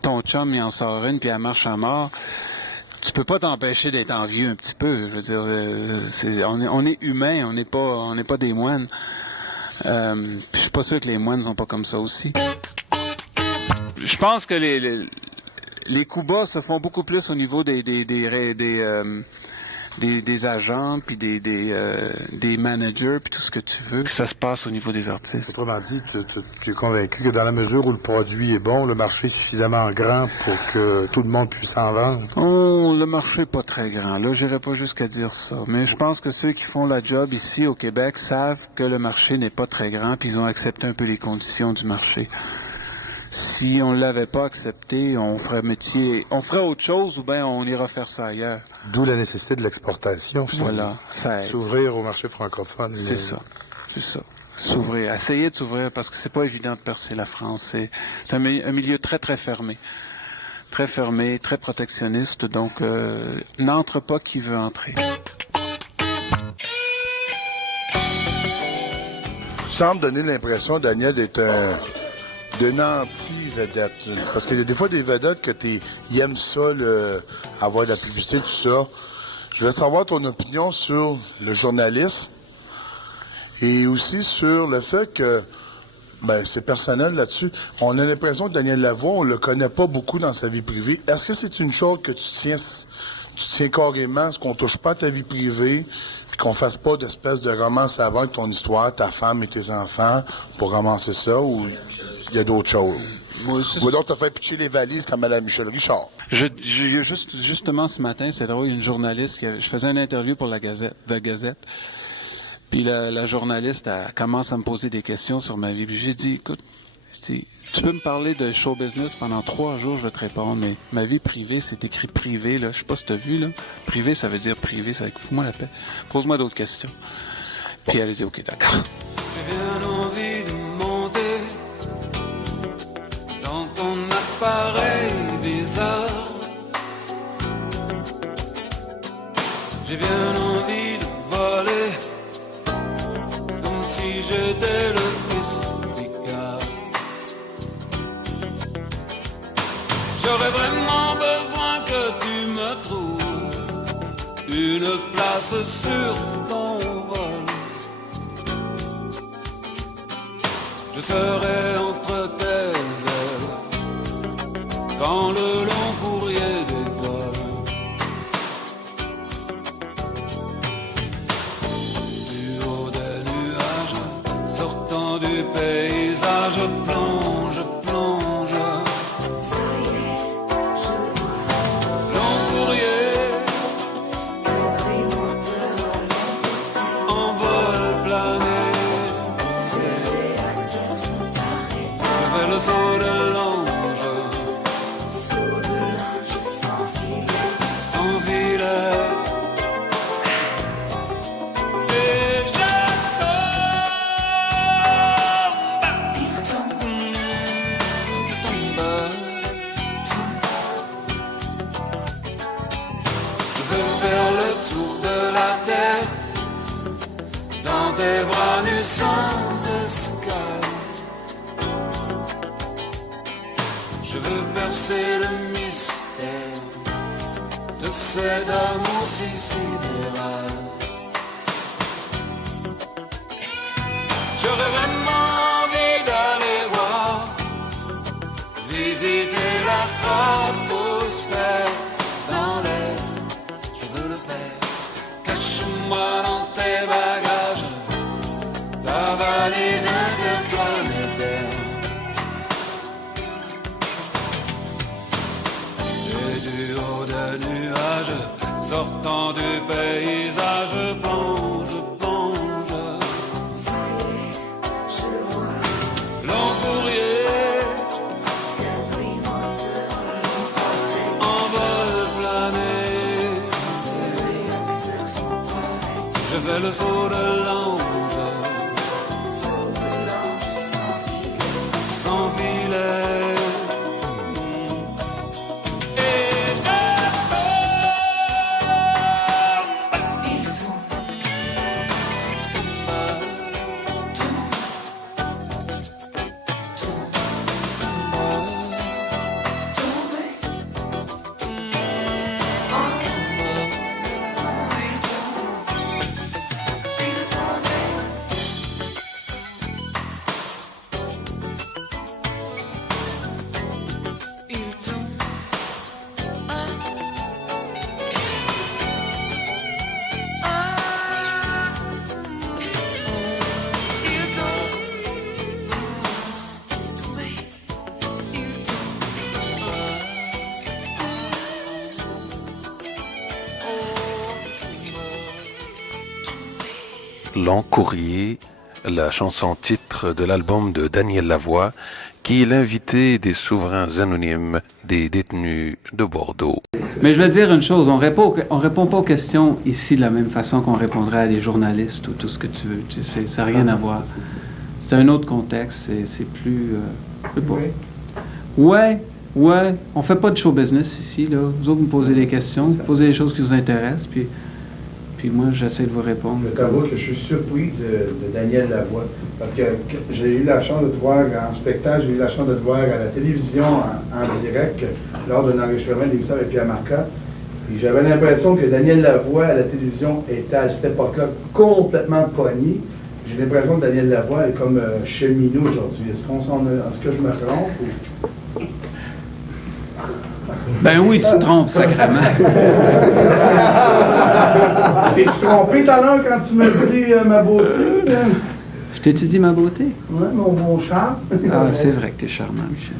ton chum, il en sort une, puis elle marche à mort, tu peux pas t'empêcher d'être envieux un petit peu. Je veux dire, on est humain, on n'est pas des moines. Puis je suis pas sûr que les moines sont pas comme ça aussi. Je pense que les coups bas se font beaucoup plus au niveau des agents, puis des managers, puis tout ce que tu veux, que ça se passe au niveau des artistes. Autrement dit, tu es convaincu que dans la mesure où le produit est bon, le marché est suffisamment grand pour que tout le monde puisse en vendre? Oh, le marché est pas très grand. Là, j'irais pas jusqu'à dire ça. Mais je pense que ceux qui font la job ici au Québec savent que le marché n'est pas très grand, puis ils ont accepté un peu les conditions du marché. Si on l'avait pas accepté, on ferait autre chose ou bien on ira faire ça ailleurs. D'où la nécessité de l'exportation. Voilà, ça aide. S'ouvrir au marché francophone. C'est ça. S'ouvrir, essayer de s'ouvrir parce que c'est pas évident de percer la France. C'est un milieu très très fermé. Très fermé, très protectionniste, donc n'entre pas qui veut entrer. Tu sembles donner l'impression, Daniel, d'être d'une anti-vedette. Parce qu'il y a des fois des vedettes que ils aiment ça, avoir de la publicité, tout ça. Je voulais savoir ton opinion sur le journalisme et aussi sur le fait que, c'est personnel là-dessus. On a l'impression que Daniel Lavoie, on le connaît pas beaucoup dans sa vie privée. Est-ce que c'est une chose que tu tiens carrément, est-ce qu'on touche pas à ta vie privée, puis qu'on fasse pas d'espèce de romance avant avec ton histoire, ta femme et tes enfants, pour ramasser ça, ou il y a d'autres choses? Ou donc, t'as fait pitcher les valises comme Mme Michel Richard. Justement, ce matin, c'est drôle, il y a une journaliste, je faisais une interview pour la Gazette. Puis la journaliste, elle commence à me poser des questions sur ma vie. Puis j'ai dit, écoute, tu peux me parler de show business pendant 3 jours, je vais te répondre, mais ma vie privée, c'est écrit privé, là. Je sais pas si t'as vu, là. Privé, ça veut dire privé, ça fous-moi la paix. Pose-moi d'autres questions. Puis elle a dit, OK, d'accord. J'ai bien envie de monter J'ai bien envie de voler, comme si j'étais le fils Picard. J'aurais vraiment besoin que tu me trouves une place sur ton vol. Je serai entre tes ailes quand le long courrier décolle. Du haut des nuages, sortant du paysage, je plonge, plonge. Ça y est, je vois. Long courrier, en vol plané. Je fais le saut de l'ange. Sans filet. Et je tombe. Je tombe. Je veux faire le tour de la terre dans tes bras nus sans escale. Je veux percer le mystère de cet amour si sidéral. J'aurais vraiment envie d'aller voir, visiter la stratosphère dans l'air. Je veux le faire. Cache-moi dans tes bagages ta valise interplanétaire. Du haut des nuages, sortant du paysage, je plonge, plonge. Ça y est, je vois. Long courrier, en vol plané. Je fais le saut de l'ange, sans filet. Long courrier, la chanson-titre de l'album de Daniel Lavoie, qui est l'invité des souverains anonymes des détenus de Bordeaux. Mais je veux dire une chose, on répond pas aux questions ici de la même façon qu'on répondrait à des journalistes ou tout ce que tu veux. Ça n'a rien à voir. C'est un autre contexte, c'est plus... je sais pas. Ouais, on fait pas de show business ici, là. Vous autres, vous me posez des questions, vous posez des choses qui vous intéressent, puis moi, j'essaie de vous répondre. Je t'avoue que je suis surpris de Daniel Lavoie, parce que j'ai eu la chance de te voir en spectacle, j'ai eu la chance de te voir à la télévision en direct, lors d'un enregistrement d'émission avec Pierre Marcotte. Et j'avais l'impression que Daniel Lavoie, à la télévision, était à cette époque-là complètement pogné. J'ai l'impression que Daniel Lavoie est comme cheminot aujourd'hui. Est-ce que je me trompe ou... Ben oui, tu te trompes, sacrément. T'es-tu trompé tout à l'heure quand tu m'as dit ma beauté? Je t'ai-tu dit ma beauté? Oui, mon charme. Ah, c'est vrai que t'es charmant, Michel.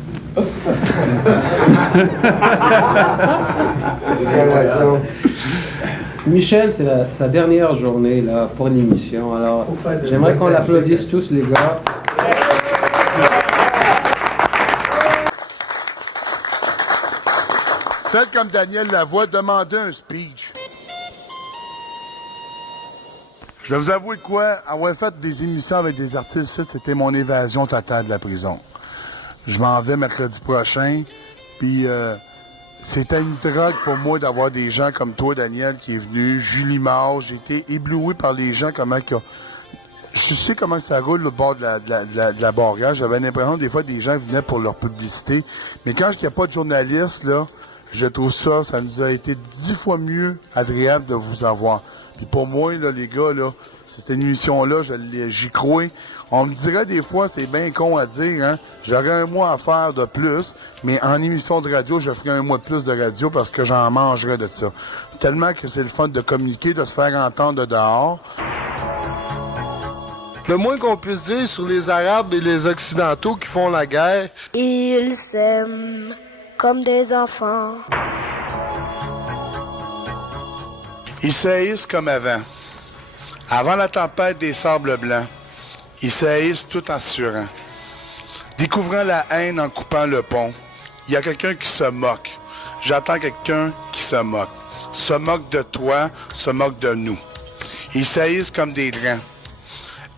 Michel, c'est sa dernière journée là, pour l'émission. Alors, j'aimerais qu'on l'applaudisse tous, les gars. Faites comme Daniel Lavoie, demandez un speech. Je vais vous avouer quoi, avoir fait des émissions avec des artistes, c'était mon évasion totale de la prison. Je m'en vais mercredi prochain, puis C'était une drogue pour moi d'avoir des gens comme toi, Daniel, qui est venu, Julie Mars. J'ai été ébloui par les gens, je sais comment ça roule le bord de la barrière. J'avais l'impression des fois des gens venaient pour leur publicité. Mais quand il n'y a pas de journaliste, là, je trouve ça nous a été 10 fois mieux agréable de vous avoir. Puis pour moi, là, les gars, là, cette émission-là, j'y crois. On me dirait des fois, c'est bien con à dire, hein, j'aurais un mois à faire de plus, mais en émission de radio, je ferais un mois de plus de radio parce que j'en mangerais de ça. Tellement que c'est le fun de communiquer, de se faire entendre dehors. Le moins qu'on puisse dire sur les Arabes et les Occidentaux qui font la guerre. Ils s'aiment comme des enfants. Ils se haïssent comme avant. Avant la tempête des sables blancs, ils se haïssent tout en susurrant. Découvrant la haine en coupant le pont, il y a quelqu'un qui se moque. J'attends quelqu'un qui se moque. Se moque de toi, se moque de nous. Ils se haïssent comme des drains.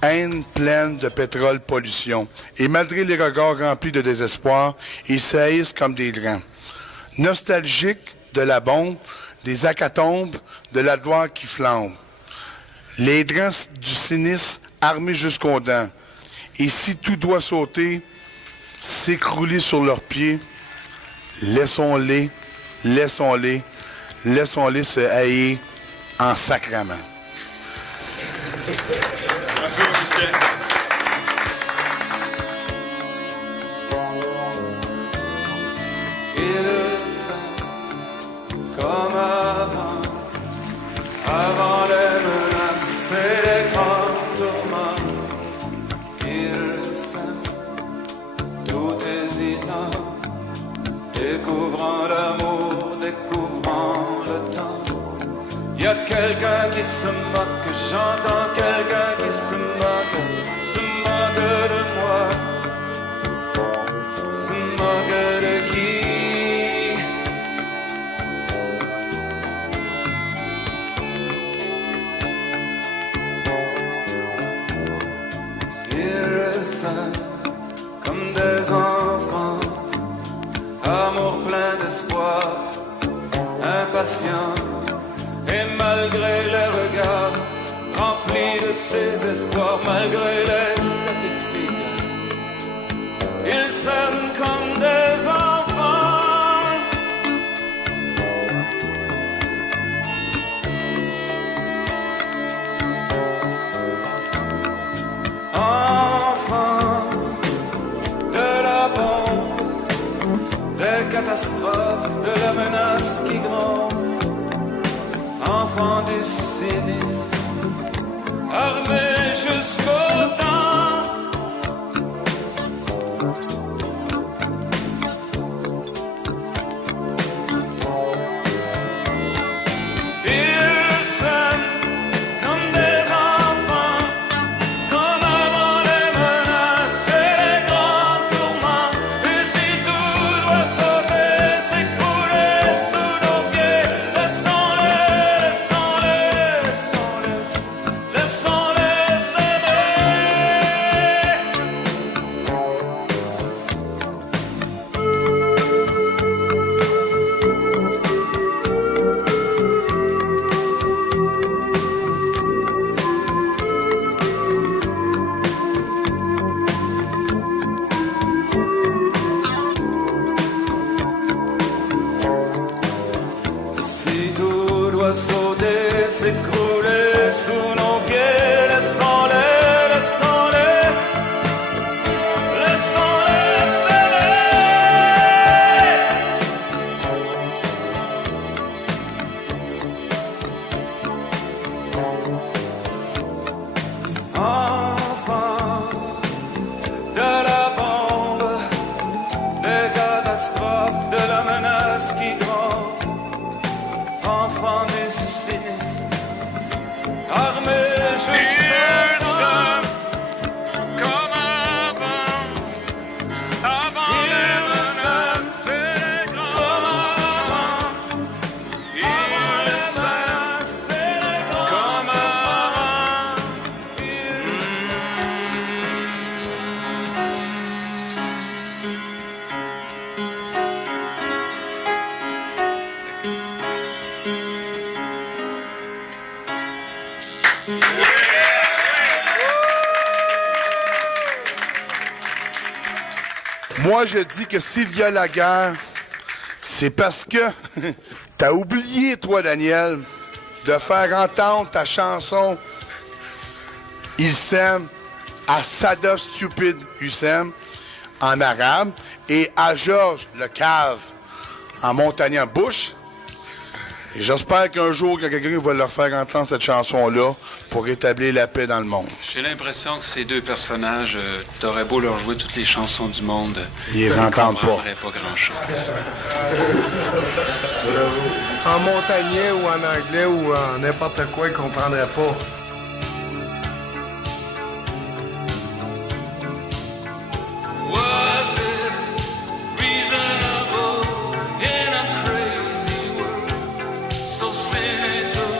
Haine pleine de pétrole, pollution. Et malgré les regards remplis de désespoir, ils se haïssent comme des drains. Nostalgiques de la bombe, des acatombes, de la gloire qui flambe. Les drains du cynisme armés jusqu'aux dents. Et si tout doit sauter, s'écrouler sur leurs pieds, laissons-les se haïr en sacrament. Ils s'aiment comme avant les menaces et les grands tourments. Ils s'aiment tout hésitant, découvrant l'amour, découvrant le temps. Y a quelqu'un qui se moque, j'entends quelqu'un qui se moque de moi, se moque de qui? Ils s'aiment comme des enfants, amour plein d'espoir, impatient. Et malgré les regards remplis de désespoir, malgré les statistiques, ils s'aiment comme des enfants. Enfants de la bombe, des catastrophes, de la menace qui gronde. Enfants du cynisme, armés jusqu'aux dents. Ils s'aiment comme des enfants, comme avant les menaces et les grands tourments. Et si tout doit sauter, s'écrouler sous nos pieds, laissons-les Si tout doit sauter, s'écrouler sous nos pieds, laissons-les, laissons-les, laissons-les s'aimer. Enfants de la bombe, des catastrophes, de la menace qui gronde. Enfants du cynisme, Moi, je dis que s'il y a la guerre, c'est parce que t'as oublié, toi, Daniel, de faire entendre ta chanson « Il s'aime » à Sada Stupid Hussein en arabe et à Georges Le Cave en montagnard Bush. Et j'espère qu'un jour, quelqu'un va leur faire entendre cette chanson-là pour rétablir la paix dans le monde. J'ai l'impression que ces deux personnages, t'aurais beau leur jouer toutes les chansons du monde, ils les entendent pas. Pas grand-chose. En montagnais ou en anglais ou en n'importe quoi, ils comprendraient pas. Was it reasonable in a crazy world? So cynical.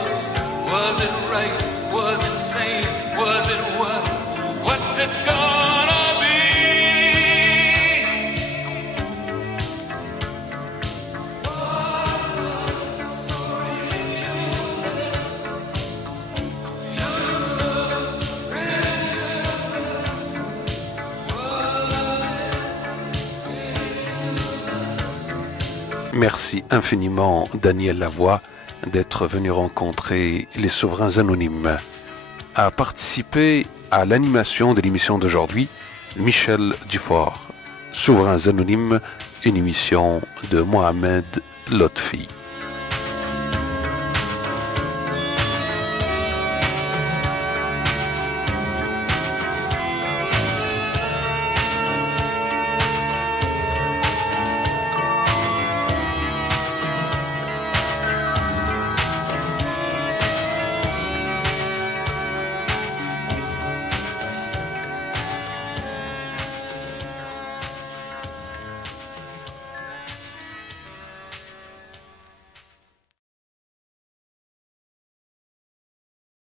Was it right? Was it sane? Was it what? What's it gonna be? Merci infiniment, Daniel Lavoie, d'être venu rencontrer les souverains anonymes. A participé à l'animation de l'émission d'aujourd'hui, Michel Dufort. Souverains anonymes, une émission de Mohamed Lotfi.